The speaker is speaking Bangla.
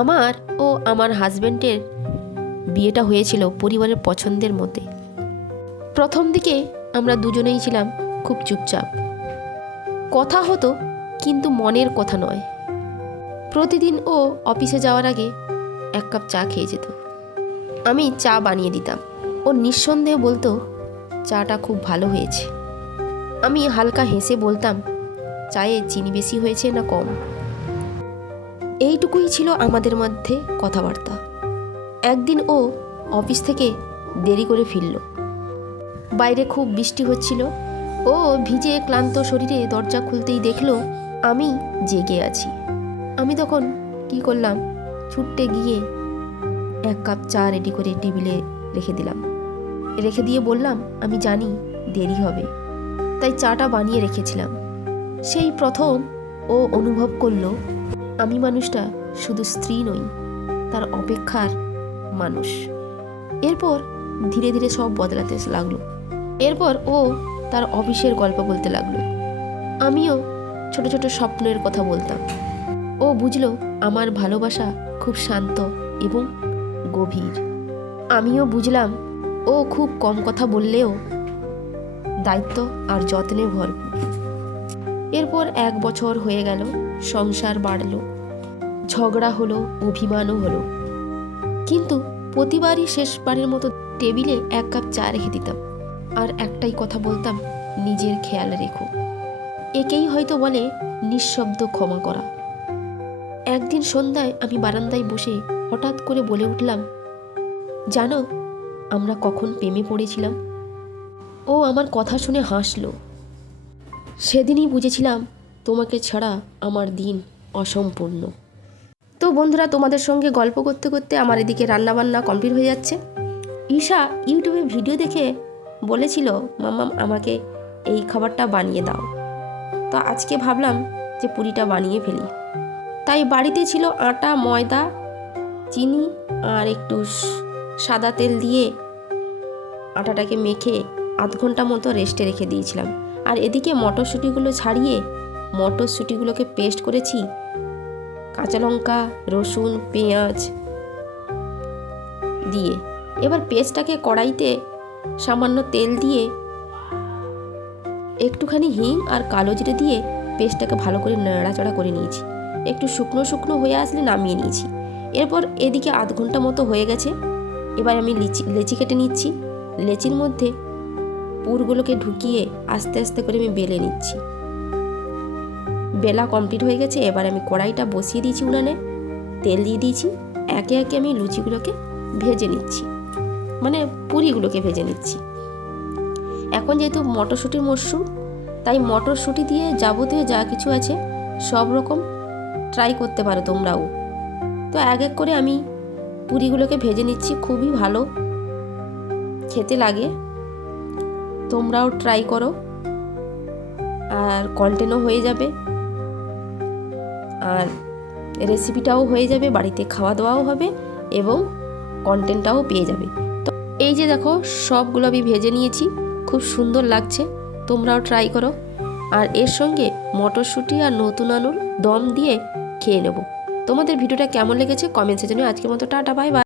আমার ও আমার হাজব্যান্ডের বিয়েটা হয়েছিল পরিবারের পছন্দের মতে। প্রথম দিকে আমরা দুজনেই ছিলাম খুব চুপচাপ, কথা হতো কিন্তু মনের কথা নয়। প্রতিদিন ও অফিসে যাওয়ার আগে এক কাপ চা খেয়ে যেত, আমি চা বানিয়ে দিতাম। ও নিঃসন্দেহে বলতো চাটা খুব ভালো হয়েছে। আমি হালকা হেসে বলতাম চায়ে চিনি বেশি হয়েছে না কম। এইটুকুই ছিল আমাদের মধ্যে কথাবার্তা। একদিন ও অফিস থেকে দেরি করে ফিরল। বাইরে খুব বৃষ্টি হচ্ছিল। ও ভিজে ক্লান্ত শরীরে দরজা খুলতেই দেখলো আমি জেগে আছি। আমি তখন কি করলাম, ছুটতে গিয়ে এক কাপ চা রেডি করে টেবিলে রেখে দিয়ে বললাম আমি জানি দেরি হবে, তাই চাটা বানিয়ে রেখেছিলাম। সেই প্রথম ও অনুভব করলো আমি মানুষটা শুধু স্ত্রী নই, তার অপেক্ষার মানুষ। এরপর ধীরে ধীরে সব বদলাতে লাগলো। এরপর ও তার অফিসের গল্প বলতে লাগলো, আমিও ছোট ছোট স্বপ্নের কথা বলতাম। ও বুঝলো আমার ভালোবাসা খুব শান্ত এবং গভীর। আমিও বুঝলাম ও খুব কম কথা বললেও দায়িত্ব আর যত্নে ভরপুর। এরপর 1 বছর হয়ে গেল, সংসার বাড়লো, ঝগড়া হলো, অভিমানও হলো, কিন্তু প্রতিবারই শেষবারের মতো টেবিলে 1 কাপ চা রেখে দিতাম আর একটাই কথা বলতাম, নিজের খেয়াল রেখো। একেই হয়তো বলে নিঃশব্দ ক্ষমা করা। একদিন সন্ধ্যায় আমি বারান্দায় বসে হঠাৎ করে বলে উঠলাম, জানো আমরা কখন প্রেমে পড়েছিলাম? ও আমার কথা শুনে হাসলো। সেদিনই বুঝেছিলাম তোমাকে ছাড়া আমার দিন অসম্পূর্ণ। তো বন্ধুরা, তোমাদের সঙ্গে গল্প করতে করতে আমার এদিকে রান্নাবান্না কমপ্লিট হয়ে যাচ্ছে। ঈশা ইউটিউবে ভিডিও দেখে বলেছিল মাম্মাম আমাকে এই খাবারটা বানিয়ে দাও। তো আজকে ভাবলাম যে পুরিটা বানিয়ে ফেলি। তাই বাড়িতে ছিল আটা, ময়দা, চিনি আর একটু সাদা তেল দিয়ে আটাটাকে মেখে 0.5 ঘন্টা মতো রেস্টে রেখে দিয়েছিলাম। আর এদিকে মটরশুঁটিগুলো ছাড়িয়ে মটরশুঁটিগুলোকে পেস্ট করেছি, কাঁচা লঙ্কা, রসুন, পেঁয়াজ দিয়ে। এবার পেস্টটাকে কড়াইতে সামান্য তেল দিয়ে একটুখানি হিং আর কালো জিরে দিয়ে পেস্টটাকে ভালো করে নাড়াচাড়া করে নিয়েছি। একটু শুকনো শুকনো হয়ে আসলে নামিয়ে নিয়েছি। এরপর এদিকে 0.5 ঘন্টা মতো হয়ে গেছে। এবার আমি লেচি কেটে নিচ্ছি। লেচির মধ্যে পুরগুলোকে ঢুকিয়ে আস্তে আস্তে করে আমি বেলে নিচ্ছি। বেলা কমপ্লিট হয়ে গেছে। এবার আমি কড়াইটা বসিয়ে দিয়েছি উনানে, তেল দিয়ে দিয়েছি। একে একে আমি লুচিগুলোকে ভেজে নিচ্ছি, মানে পুরিগুলোকে ভেজে নিচ্ছি। এখন যেহেতু মটরশুঁটির মরশুম, তাই মটরশুঁটি দিয়ে যাবতীয় যা কিছু আছে সব রকম ট্রাই করতে পারো তোমরাও। তো এক এক করে আমি পুরিগুলোকে ভেজে নিচ্ছি। খুবই ভালো খেতে লাগে, তোমরাও ট্রাই করো। আর কন্টেন্টও হয়ে যাবে, আর রেসিপিটাও হয়ে যাবে, বাড়িতে খাওয়া দাওয়াও হবে এবং কন্টেন্টটাও পেয়ে যাবে। তো এই যে দেখো সবগুলো আমি ভেজে নিয়েছি, খুব সুন্দর লাগছে, তোমরাও ট্রাই করো। আর এর সঙ্গে মটরশুঁটি আর নতুন আলুর দম দিয়ে খেয়ে নেব। তোমাদের ভিডিওটা কেমন লেগেছে কমেন্টসে জানিও। আজকের মতো টাটা, বাই বাই।